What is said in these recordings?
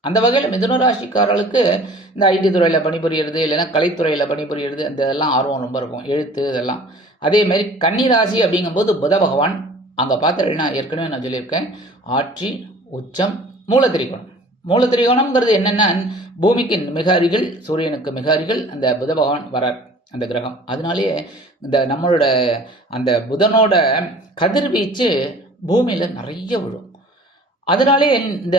அந்த வகையில் மிதுன ராசிக்காரர்களுக்கு இந்த ஐடி துறையில் பணிபுரியறது இல்லைன்னா கலைத்துறையில் பணிபுரியறது இந்த இதெல்லாம் ஆர்வம் ரொம்ப இருக்கும். எழுத்து இதெல்லாம். அதே மாதிரி அப்படிங்கும்போது புத பகவான். அங்கே பார்த்துட்டீங்கன்னா ஏற்கனவே நான் சொல்லியிருக்கேன். ஆட்சி உச்சம் மூலத்திரிகோணம். மூலத்திரிகோணம்ங்கிறது என்னென்னா பூமிக்கு மிக அருகில் சூரியனுக்கு மிக அருகில் அந்த புத பகவான் வரார் அந்த கிரகம். அதனாலேயே இந்த நம்மளோட அந்த புதனோட கதிர்வீச்சு பூமியில் நிறைய விழும். அதனாலே இந்த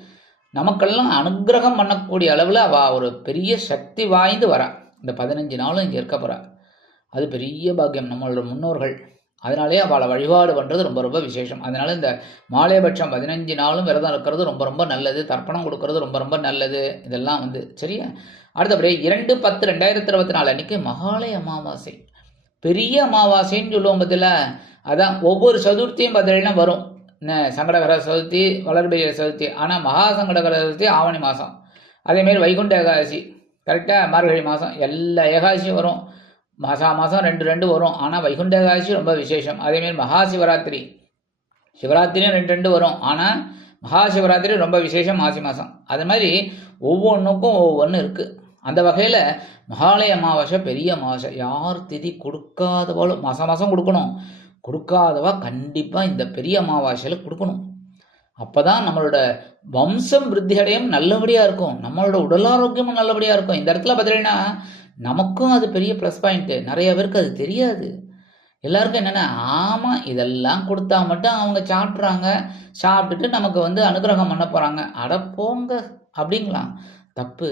நமக்கெல்லாம் அனுக்கிரகம் பண்ணக்கூடிய அளவில் அவள் ஒரு பெரிய சக்தி வாய்ந்து வரா. இந்த பதினஞ்சு நாளும் இங்கே இருக்க போகிறா அது பெரிய பாக்கியம். நம்மளோட முன்னோர்கள். அதனாலே அவளை வழிபாடு பண்ணுறது ரொம்ப ரொம்ப விசேஷம். அதனால் இந்த மாலையபட்சம் பதினஞ்சு நாளும் விரதம் இருக்கிறது ரொம்ப ரொம்ப நல்லது. தர்ப்பணம் கொடுக்கறது ரொம்ப ரொம்ப நல்லது. இதெல்லாம் வந்து சரியா? அடுத்தபடி இரண்டு பத்து ரெண்டாயிரத்தி இருபத்தி நாலு அன்றைக்கி மகாலய அமாவாசை. பெரிய அமாவாசைன்னு சொல்லுவோம் பதில் அதான் ஒவ்வொரு சதுர்த்தியும் பார்த்தீங்கன்னா வரும். சங்கடகர சதுர்த்தி வளர்பிரிய சதுர்த்தி ஆனால் மகா சங்கடகர சதுர்த்தி ஆவணி மாதம் அதேமாரி வைகுண்ட ஏகாதசி கரெக்டாக மார்கழி மாதம் எல்லா ஏகாதசியும் வரும். மாசா மாதம் ரெண்டு ரெண்டு வரும். ஆனால் வைகுண்ட ஏகாதசி ரொம்ப விசேஷம். அதேமாரி மகா சிவராத்திரி. சிவராத்திரியும் ரெண்டு ரெண்டு வரும். ஆனால் மகா சிவராத்திரி ரொம்ப விசேஷம் மாசி மாதம் அது மாதிரி ஒவ்வொன்றுக்கும் ஒவ்வொன்று இருக்குது அந்த வகையில் மகாலய அமாவாசை பெரிய அமாவாசை. யார் திதி கொடுக்காத போலும் மாதம் மாதம் கொடுக்கணும். கொடுக்காதவா? கண்டிப்பாக இந்த பெரிய அமாவாசையில் கொடுக்கணும். அப்போ தான் நம்மளோட வம்சம் விருத்தி அடையும் நல்லபடியாக இருக்கும். நம்மளோட உடல் ஆரோக்கியமும் நல்லபடியாக இருக்கும். இந்த இடத்துல பார்த்தீங்கன்னா நமக்கும் அது பெரிய ப்ளஸ் பாயிண்ட்டு நிறைய பேருக்கு அது தெரியாது. எல்லாருக்கும் என்னென்ன ஆமாம் இதெல்லாம் கொடுத்தா மட்டும் அவங்க சாப்பிட்றாங்க. சாப்பிட்டுட்டு நமக்கு வந்து அனுகிரகம் பண்ண போகிறாங்க அட போங்க அப்படிங்களா தப்பு.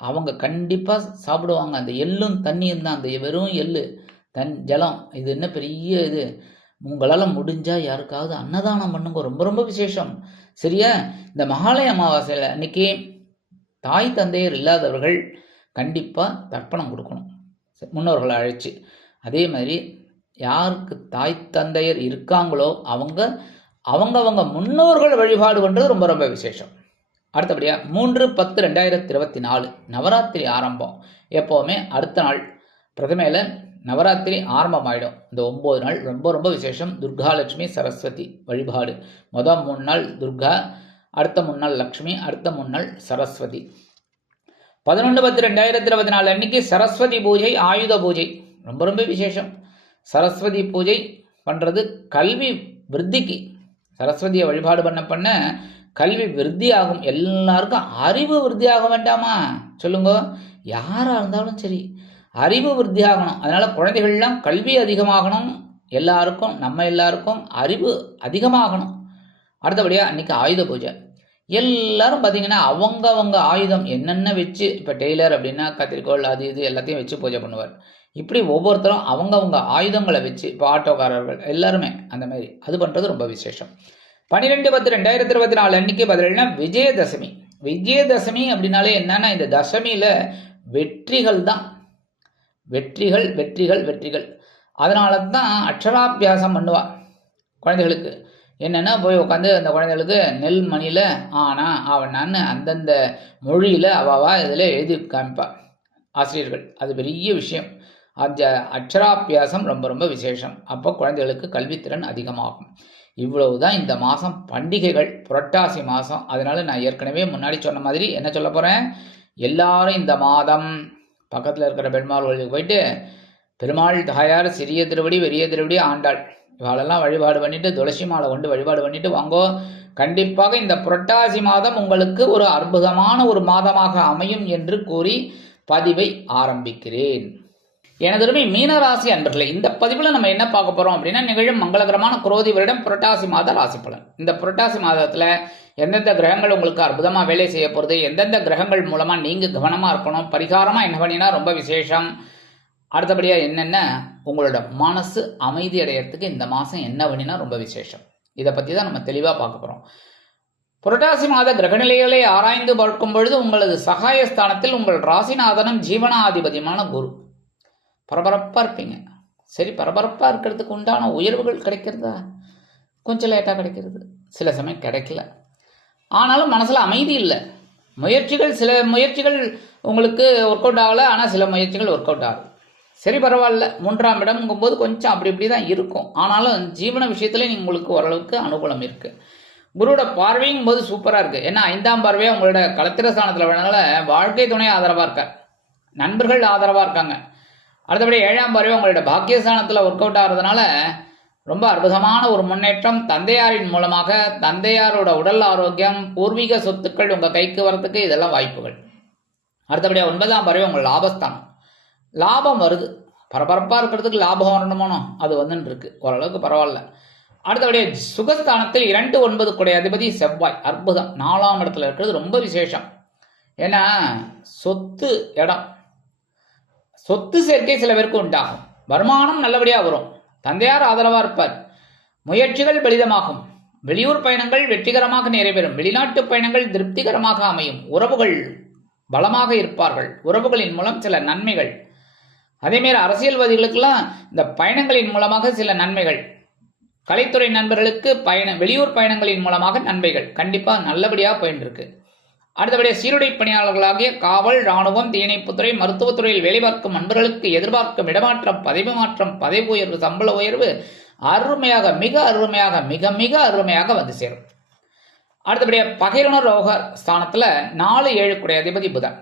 அவங்க கண்டிப்பாக சாப்பிடுவாங்க. அந்த எள்ளும் தண்ணியும் தான். அந்த வெறும் எள்ளு. தன் ஜலம். இது என்ன பெரிய இது? உங்களால் முடிஞ்சால் யாருக்காவது அன்னதானம் பண்ணுங்க. ரொம்ப ரொம்ப விசேஷம். சரியா? இந்த மகாலய அமாவாசையில் அன்னைக்கு தாய் தந்தையர் இல்லாதவர்கள் கண்டிப்பாக தர்ப்பணம் கொடுக்கணும். முன்னோர்களை அழைச்சி. அதே மாதிரி யாருக்கு தாய் தந்தையர் இருக்காங்களோ அவங்க அவங்க அவங்க முன்னோர்கள் வழிபாடு பண்ணுறது ரொம்ப ரொம்ப விசேஷம். அடுத்தபடியாக மூன்று பத்து ரெண்டாயிரத்தி இருபத்தி நாலு நவராத்திரி ஆரம்பம். எப்போவுமே அடுத்த நாள். பிரதமையில் நவராத்திரி ஆரம்பமாயிடும். இந்த ஒம்பது நாள் ரொம்ப ரொம்ப விசேஷம். துர்காலட்சுமி சரஸ்வதி வழிபாடு. மொதல் மூணு நாள் துர்கா அடுத்த மூணு நாள் லக்ஷ்மி அடுத்த மூணு நாள் சரஸ்வதி. பதினொன்று பத்து ரெண்டாயிரத்தி இருபத்தி நாலு அன்னைக்கு சரஸ்வதி பூஜை ஆயுத பூஜை. ரொம்ப ரொம்ப விசேஷம். சரஸ்வதி பூஜை பண்ணுறது கல்வி விருத்திக்கு. சரஸ்வதியை வழிபாடு பண்ண பண்ண கல்வி விருத்தி ஆகும். எல்லாருக்கும் அறிவு விருத்தி ஆக வேண்டாமா? சொல்லுங்க. யாராக இருந்தாலும் சரி. அறிவு விருத்தி ஆகணும் அதனால் குழந்தைகள்லாம் கல்வி அதிகமாகணும். எல்லாருக்கும் நம்ம எல்லாருக்கும் அறிவு அதிகமாகணும். அடுத்தபடியாக அன்றைக்கி ஆயுத பூஜை. எல்லாரும் பார்த்தீங்கன்னா அவங்க அவங்க ஆயுதம் என்னென்ன வச்சு இப்போ டெய்லர் அப்படின்னா கத்திரிக்கோள் அது இது எல்லாத்தையும் வச்சு பூஜை பண்ணுவார். இப்படி ஒவ்வொருத்தரும் அவங்கவுங்க ஆயுதங்களை வச்சு இப்போ ஆட்டோக்காரர்கள் எல்லாருமே அந்த மாதிரி அது பண்ணுறது ரொம்ப விசேஷம். பன்னிரெண்டு பத்து ரெண்டாயிரத்தி இருபத்தி நாலு அன்னைக்கு பார்த்தீங்கன்னா விஜயதசமி. விஜயதசமி அப்படின்னாலே என்னன்னா இந்த தசமியில் வெற்றிகள் தான் வெற்றிகள் வெற்றிகள் வெற்றிகள். அதனால தான் அக்ஷராபியாசம் பண்ணுவா குழந்தைகளுக்கு. என்னென்னா போய் உட்காந்து அந்த குழந்தைகளுக்கு நெல் மணியில் ஆனா ஆவணான்னு அந்தந்த மொழியில் அவாவா இதில் எழுதி காமிப்பா. ஆசிரியர்கள். அது பெரிய விஷயம். அந்த அக்ஷராபியாசம் ரொம்ப ரொம்ப விசேஷம். அப்போ குழந்தைகளுக்கு கல்வித்திறன் அதிகமாகும். இவ்வளவு தான் இந்த மாதம் பண்டிகைகள் புரட்டாசி மாதம் அதனால் நான் ஏற்கனவே முன்னாடி சொன்ன மாதிரி என்ன சொல்ல போகிறேன் எல்லாரும் இந்த மாதம் பக்கத்தில் இருக்கிற பெருமாள் கோயிலுக்கு போயிட்டு பெருமாள் தாயார் சிறிய திருவடி பெரிய திருவடி ஆண்டாள். இவாளெல்லாம் வழிபாடு பண்ணிட்டு துளசி மாலை கொண்டு வழிபாடு பண்ணிட்டு வாங்கோ கண்டிப்பாக இந்த புரட்டாசி மாதம் உங்களுக்கு ஒரு அற்புதமான ஒரு மாதமாக அமையும் என்று கூறி பதிவை ஆரம்பிக்கிறேன். எனதுமே மீனராசி அன்பர்களே இந்த பதிவில் நம்ம என்ன பார்க்க போகிறோம் அப்படின்னா நிகழும் மங்களகரமான குரோதி வருடம் புரட்டாசி மாத ராசி பலன். இந்த புரட்டாசி மாதத்தில் எந்தெந்த கிரகங்கள் உங்களுக்கு அற்புதமாக வேலை செய்ய போகிறது எந்தெந்த கிரகங்கள் மூலமாக நீங்கள் கவனமாக இருக்கணும் பரிகாரமாக என்ன பண்ணினா ரொம்ப விசேஷம். அடுத்தபடியாக என்னென்ன உங்களோட மனசு அமைதி அடையிறதுக்கு இந்த மாதம் என்ன பண்ணினா ரொம்ப விசேஷம். இதை பற்றி தான் நம்ம தெளிவாக பார்க்க போகிறோம் புரட்டாசி மாத கிரகநிலைகளை ஆராய்ந்து பார்க்கும் பொழுது உங்களது சகாயஸ்தானத்தில் உங்கள் ராசிநாதனும் ஜீவனாதிபதியுமான குரு. பரபரப்பாக இருப்பீங்க. சரி பரபரப்பாக இருக்கிறதுக்கு உண்டான உயர்வுகள் கிடைக்கிறதா? கொஞ்சம் லேட்டாக கிடைக்கிறது. சில சமயம் கிடைக்கல. ஆனாலும் மனசில் அமைதி இல்லை. முயற்சிகள் சில முயற்சிகள் உங்களுக்கு ஒர்க் அவுட் ஆகலை ஆனால் சில முயற்சிகள் ஒர்க் அவுட் ஆகும் சரி பரவாயில்ல. மூன்றாம் இடம்ங்கும்போது கொஞ்சம் அப்படி இப்படி தான் இருக்கும். ஆனாலும் ஜீவன விஷயத்துல நீங்கள் உங்களுக்கு ஓரளவுக்கு அனுகூலம் இருக்குது குருவோட பார்வையும் போது சூப்பராக இருக்குது ஏன்னா ஐந்தாம் பார்வையாக உங்களோட கலத்திர ஸ்தானத்தில் வேணால வாழ்க்கை துணை ஆதரவாக இருக்கார். நண்பர்கள் ஆதரவாக இருக்காங்க. அடுத்தபடி ஏழாம் பருவம் உங்களோட பாக்கியஸ்தானத்தில் ஒர்க் அவுட் ஆகிறதுனால ரொம்ப அற்புதமான ஒரு முன்னேற்றம் தந்தையாரின் மூலமாக தந்தையாரோட உடல் ஆரோக்கியம் பூர்வீக சொத்துக்கள் உங்கள் கைக்கு வரத்துக்கு இதெல்லாம் வாய்ப்புகள். அடுத்தபடியாக ஒன்பதாம் பருவம் உங்கள் லாபஸ்தானம். லாபம் வருது. பரபரப்பாக இருக்கிறதுக்கு லாபம் வரணுமோனோ? அது வந்துன்னு இருக்கு ஓரளவுக்கு பரவாயில்ல. அடுத்தபடியே சுகஸ்தானத்தில் இரண்டு ஒன்பது கூடிய அதிபதி செவ்வாய். அற்புதம். நாலாம் இடத்துல இருக்கிறது ரொம்ப விசேஷம். ஏன்னா சொத்து இடம். சொத்து சேர்க்கை சில பேருக்கு உண்டாகும். வருமானம் நல்லபடியாக வரும். தந்தையார் ஆதரவாக இருப்பார். முயற்சிகள் பலிதமாகும் வெளியூர் பயணங்கள் வெற்றிகரமாக நிறைவேறும். வெளிநாட்டு பயணங்கள் திருப்திகரமாக அமையும். உறவுகள் பலமாக இருப்பார்கள். உறவுகளின் மூலம் சில நன்மைகள். அதேமாரி அரசியல்வாதிகளுக்கெல்லாம் இந்த பயணங்களின் மூலமாக சில நன்மைகள். கலைத்துறை நண்பர்களுக்கு பயண வெளியூர் பயணங்களின் மூலமாக நன்மைகள். கண்டிப்பாக நல்லபடியாக போயின்னு இருக்கு அடுத்தபடியாக சீருடை பணியாளர்களாகிய காவல் இராணுவம் தீயணைப்புத்துறை மருத்துவத்துறையில் வேலை பார்க்கும் நண்பர்களுக்கு எதிர்பார்க்கும் இடமாற்றம் பதவி மாற்றம் பதவி உயர்வு சம்பள உயர்வு அருமையாக மிக அருமையாக மிக மிக அருமையாக வந்து சேரும். அடுத்தபடியாக பகைரண ரோக ஸ்தானத்தில் நாலு ஏழுக்குடைய அதிபதி புதன்.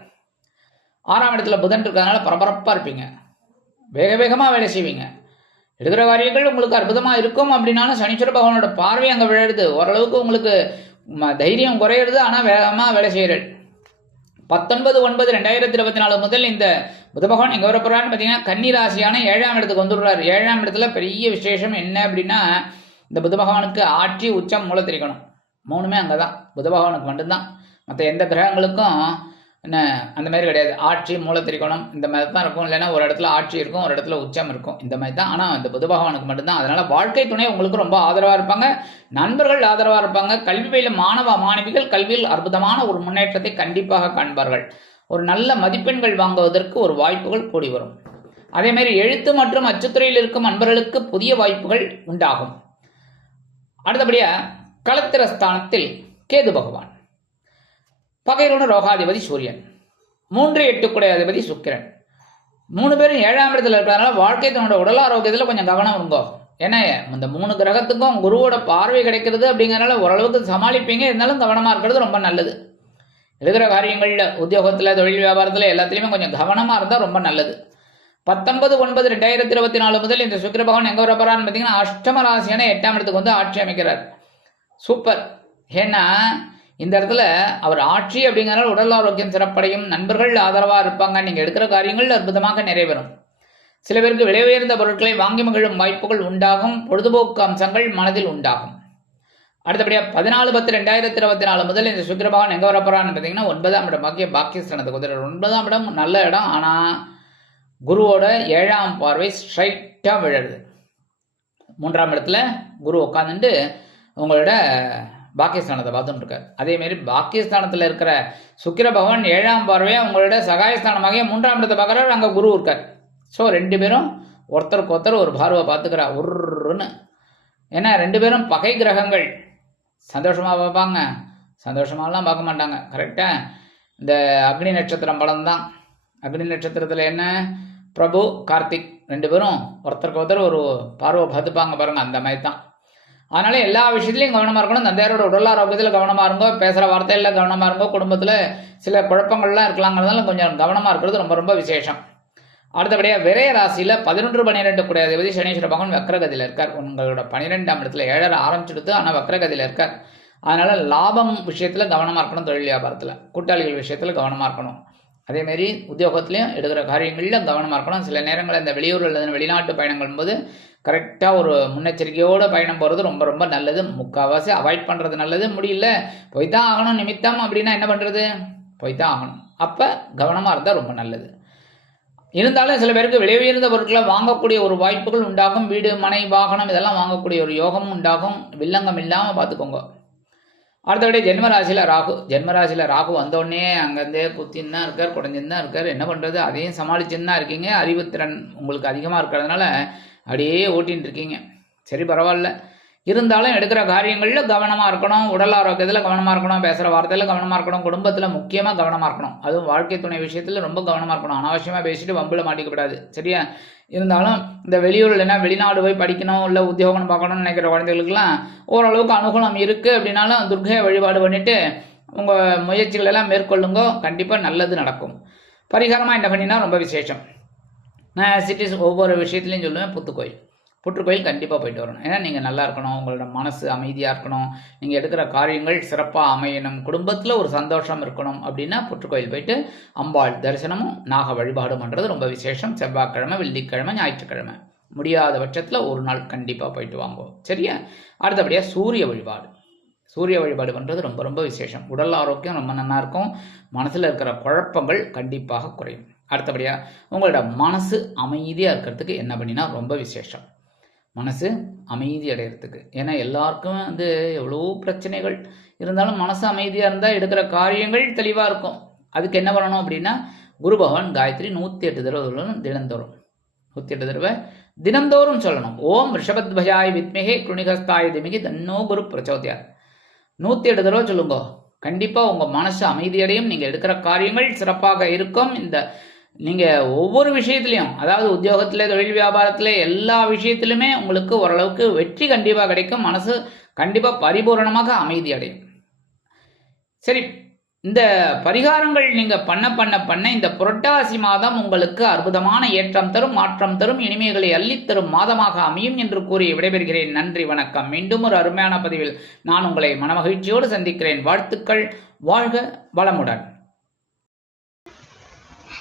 ஆறாம் இடத்துல புதன் இருக்கிறதுனால பரபரப்பாக இருப்பீங்க. வேக வேகமாக வேலை செய்வீங்க. எடுக்கிற காரியங்கள் உங்களுக்கு அற்புதமாக இருக்கும் அப்படின்னாலும் சனீஸ்வர பகவானோட பார்வை அங்கே விழுது ஓரளவுக்கு உங்களுக்கு ம- தைரியம் குறையிறது ஆனால் வேகமாக வேலை செய்கிறது பத்தொன்பது ஒன்பது ரெண்டாயிரத்தி இருபத்தி நாலு முதல் இந்த புத பகவான் எங்கே வர பார்த்தீங்கன்னா கன்னி ராசியான ஏழாம் இடத்துக்கு வந்துடுறாரு. ஏழாம் இடத்துல பெரிய விசேஷம் என்ன அப்படின்னா இந்த புத பகவானுக்கு ஆட்சி உச்சம் மூல மூணுமே அங்கே தான் புத பகவானுக்கு மட்டும்தான். மற்ற எந்த கிரகங்களுக்கும் என்ன அந்த மாதிரி கிடையாது. ஆட்சி மூல திரிகோணம் இந்த மாதிரி தான் இருக்கும். இல்லைன்னா ஒரு இடத்துல ஆட்சி இருக்கும் ஒரு இடத்துல உச்சம் இருக்கும். இந்த மாதிரி தான். ஆனால் இந்த புத பகவானுக்கு மட்டும்தான். அதனால் வாழ்க்கை துணை உங்களுக்கு ரொம்ப ஆதரவாக இருப்பாங்க. நண்பர்கள் ஆதரவாக இருப்பாங்க. கல்வி மாணவ மாணவிகள் கல்வியில் அற்புதமான ஒரு முன்னேற்றத்தை கண்டிப்பாக காண்பார்கள். ஒரு நல்ல மதிப்பெண்கள் வாங்குவதற்கு ஒரு வாய்ப்புகள் கூடி வரும். அதே மாதிரி எழுத்து மற்றும் அச்சுத்துறையில் இருக்கும் நண்பர்களுக்கு புதிய வாய்ப்புகள் உண்டாகும். அடுத்தபடியாக களத்திர ஸ்தானத்தில் கேது பகவான். பகைரோன ரோகாதிபதி சூரியன். மூன்று எட்டுக்குடைய அதிபதி சுக்கிரன். மூணு பேரும் ஏழாம் இடத்துல இருக்கிறதுனால வாழ்க்கை தன்னோட உடல் ஆரோக்கியத்தில் கொஞ்சம் கவனம் இருங்கோ. ஏன்னா இந்த மூணு கிரகத்துக்கும் குருவோட பார்வை கிடைக்கிறது அப்படிங்கிறனால ஓரளவுக்கு சமாளிப்பீங்க. இருந்தாலும் கவனமாக இருக்கிறது ரொம்ப நல்லது. எழுதுகிற காரியங்களில் உத்தியோகத்தில் தொழில் வியாபாரத்தில் எல்லாத்துலேயுமே கொஞ்சம் கவனமாக இருந்தால் ரொம்ப நல்லது. பத்தொன்பது ஒன்பது ரெண்டாயிரத்தி இருபத்தி நாலு முதல் இந்த சுக்கிர பகவான் எங்கே வரப்போறான்னு பார்த்தீங்கன்னா அஷ்டம ராசியான எட்டாம் இடத்துக்கு வந்து ஆட்சி அமைக்கிறார். சூப்பர். ஏன்னா இந்த இடத்துல அவர் ஆட்சி அப்படிங்கிறனால உடல் ஆரோக்கியம் சிறப்படையும் நண்பர்கள் ஆதரவாக இருப்பாங்க. நீங்கள் எடுக்கிற காரியங்கள் அற்புதமாக நிறைவேறும். சில பேருக்கு விலை உயர்ந்த பொருட்களை வாங்கி மகிழும் வாய்ப்புகள் உண்டாகும் பொழுதுபோக்கு அம்சங்கள் மனதில் உண்டாகும். அடுத்தபடியாக பதினாலு பத்து ரெண்டாயிரத்தி இருபத்தி நாலு முதல் இந்த சுக்கிரபகவான் எங்கே வர பார்த்தீங்கன்னா ஒன்பதாம் இடம் பாக்கிய பாக்கியஸ்தானத்துக்கு குதிரை ஒன்பதாம் இடம் நல்ல இடம் ஆனால் குருவோட ஏழாம் பார்வை ஸ்ட்ரைட்டாக விழருது. மூன்றாம் இடத்துல குரு உட்காந்துட்டு உங்களோட பாக்கியஸ்தானத்தை பார்த்துட்டு இருக்கார் அதேமாரி பாக்கியஸ்தானத்தில் இருக்கிற சுக்கிர பகவான் ஏழாம் பார்வையை உங்களோட சகாயஸ்தானமாகிய மூன்றாம் இடத்தை பார்க்குறாரு. அங்கே குரு இருக்கார். ஸோ ரெண்டு பேரும் ஒருத்தருக்கு ஒருத்தர் ஒரு பார்வை பார்த்துக்கிறா. ஒருன்னு ஏன்னா ரெண்டு பேரும் பகை கிரகங்கள். சந்தோஷமாக பார்ப்பாங்க. சந்தோஷமாலாம் பார்க்க மாட்டாங்க. கரெக்டாக இந்த அக்னி நட்சத்திரம் படம் தான் அக்னி நட்சத்திரத்தில் என்ன? பிரபு கார்த்திக் ரெண்டு பேரும் ஒருத்தருக்கு ஒருத்தர் ஒரு பார்வை பார்த்துப்பாங்க பாருங்கள் அந்த மாதிரி தான் அதனால எல்லா விஷயத்துலையும் கவனமாக இருக்கணும். தந்தையாரோட உடல் ஆரோக்கியத்தில் கவனமாக இருங்கோ. பேசுகிற வார்த்தையில் கவனமாக இருங்கோ. குடும்பத்தில் சில குழப்பங்கள்லாம் இருக்கலாங்கிறதால கொஞ்சம் கவனமாக இருக்கிறது ரொம்ப ரொம்ப விசேஷம். அடுத்தபடியாக விரைய ராசியில் பதினொன்று பன்னிரெண்டு கூடிய அதிபதி சனீஸ்வர பகவான் வக்ரகதியில் இருக்கார். உங்களோட பன்னிரெண்டாம் இடத்துல ஏழரை ஆரம்பிச்சுடுத்து ஆனால் வக்ரகதியில் இருக்கார். அதனால லாபம் விஷயத்தில் கவனமாக இருக்கணும். தொழில் வியாபாரத்தில் கூட்டாளிகள் விஷயத்தில் கவனமாக இருக்கணும். அதேமாரி உத்தியோகத்துலேயும் எடுக்கிற காரியங்களில் கவனமாக இருக்கணும். சில நேரங்களில் இந்த வெளியூர் அல்லது வெளிநாட்டு பயணங்கள் போது கரெக்டாக ஒரு முன்னெச்சரிக்கையோடு பயணம் போகிறது ரொம்ப ரொம்ப நல்லது. முக்கால்வாசி அவாய்ட் பண்ணுறது நல்லது. முடியல. போய்தான் ஆகணும் நிமித்தம் அப்படின்னா என்ன பண்ணுறது போய்தான் ஆகணும். அப்போ கவனமாக இருந்தால் ரொம்ப நல்லது. இருந்தாலும் சில பேருக்கு விலை உயர்ந்த பொருட்களை வாங்கக்கூடிய ஒரு வாய்ப்புகள் உண்டாகும். வீடு மனை வாகனம் இதெல்லாம் வாங்கக்கூடிய ஒரு யோகமும் உண்டாகும். வில்லங்கம் இல்லாமல் பார்த்துக்கோங்க அடுத்தபடி ஜென்மராசியில் ராகு ஜென்மராசியில் ராகு வந்தோடனே அங்கேருந்தே குத்தின்னு தான் இருக்கார் குடஞ்சின்னு தான் இருக்கார். என்ன பண்ணுறது அதையும் சமாளிச்சுன்னு தான் இருக்கீங்க. அறிவுத்திறன் உங்களுக்கு அதிகமாக இருக்கிறதுனால அப்படியே ஓட்டின்னு இருக்கீங்க. சரி பரவாயில்ல. இருந்தாலும் எடுக்கிற காரியங்களில் கவனமாக இருக்கணும் உடல் ஆரோக்கியத்தில் கவனமாக இருக்கணும் பேசுகிற வார்த்தையில் கவனமாக இருக்கணும் குடும்பத்தில் முக்கியமாக கவனமாக இருக்கணும். அதுவும் வாழ்க்கை துணை விஷயத்தில் ரொம்ப கவனமாக இருக்கணும். அனாவசியமாக பேசிட்டு வம்பில் மாட்டிக்கப்படாது. சரியா? இருந்தாலும் இந்த வெளியூர் இல்லைன்னா வெளிநாடு போய் படிக்கணும் இல்லை உத்தியோகம் பார்க்கணும்னு நினைக்கிற குழந்தைகளுக்குலாம் ஓரளவுக்கு அனுகூலம் இருக்குது அப்படின்னாலும் துர்கையை வழிபாடு பண்ணிவிட்டு உங்கள் முயற்சிகளெல்லாம் மேற்கொள்ளுங்கோ மேற்கொள்ளுங்க. கண்டிப்பாக நல்லது நடக்கும். பரிகாரமாக என்ன பண்ணினா ரொம்ப விசேஷம். நான் சிட்டிஸ் ஒவ்வொரு விஷயத்துலையும் சொல்லுவேன் புத்துக்கோயில். புற்றுக்கோயில் கண்டிப்பாக போயிட்டு வரணும். ஏன்னா நீங்கள் நல்லா இருக்கணும் உங்களோட மனசு அமைதியாக இருக்கணும் நீங்கள் எடுக்கிற காரியங்கள் சிறப்பாக அமையணும் குடும்பத்தில் ஒரு சந்தோஷம் இருக்கணும் அப்படின்னா புற்றுக்கோயில் போயிட்டு அம்பாள் தரிசனமும் நாக வழிபாடும் பண்ணுறது ரொம்ப விசேஷம். செவ்வாய்க்கிழமை வெள்ளிக்கிழமை ஞாயிற்றுக்கிழமை. முடியாத பட்சத்தில் ஒரு நாள் கண்டிப்பாக போயிட்டு வாங்குவோம் சரியா? அடுத்தபடியாக சூரிய வழிபாடு. சூரிய வழிபாடு பண்ணுறது ரொம்ப ரொம்ப விசேஷம். உடல் ஆரோக்கியம் ரொம்ப நல்லா இருக்கும். மனசில் இருக்கிற குழப்பங்கள் கண்டிப்பாக குறையும். அடுத்தபடியாக உங்களோட மனசு அமைதியாக இருக்கிறதுக்கு என்ன பண்ணினா ரொம்ப விசேஷம். மனசு அமைதி அடையிறதுக்கு. ஏன்னா எல்லாருக்கும் வந்து எவ்வளோ பிரச்சனைகள் இருந்தாலும் மனசு அமைதியாக இருந்தால் எடுக்கிற காரியங்கள் தெளிவாக இருக்கும். அதுக்கு என்ன பண்ணணும் அப்படின்னா குரு பகவான் காயத்ரி நூற்றி எட்டு தடவை சொல்லணும் தினந்தோறும் நூற்றி எட்டு தடவை தினந்தோறும் சொல்லணும். ஓம் ரிஷபத்வஜாய் வித்மிகே குணிகஸ்தாய் திமிகி தன்னோ குரு பிரச்சோதியார் நூற்றி எட்டு தடவை சொல்லுங்க. கண்டிப்பாக உங்கள் மனசு அமைதியடையும். நீங்கள் எடுக்கிற காரியங்கள் சிறப்பாக இருக்கும். இந்த நீங்கள் ஒவ்வொரு விஷயத்துலையும் அதாவது உத்தியோகத்தில் தொழில் வியாபாரத்தில் எல்லா விஷயத்திலுமே உங்களுக்கு ஓரளவுக்கு வெற்றி கண்டிப்பாக கிடைக்கும். மனசு கண்டிப்பாக பரிபூரணமாக அமைதி அடையும். சரி இந்த பரிகாரங்கள் நீங்கள் பண்ண பண்ண பண்ண இந்த புரட்டாசி மாதம் உங்களுக்கு அற்புதமான ஏற்றம் தரும் மாற்றம் தரும் இனிமைகளை அள்ளித்தரும் மாதமாக அமையும் என்று கூறி விடைபெறுகிறேன். நன்றி வணக்கம். மீண்டும் ஒரு அருமையான பதிவில் நான் உங்களை மனமகிழ்ச்சியோடு சந்திக்கிறேன். வாழ்த்துக்கள். வாழ்க வளமுடன்.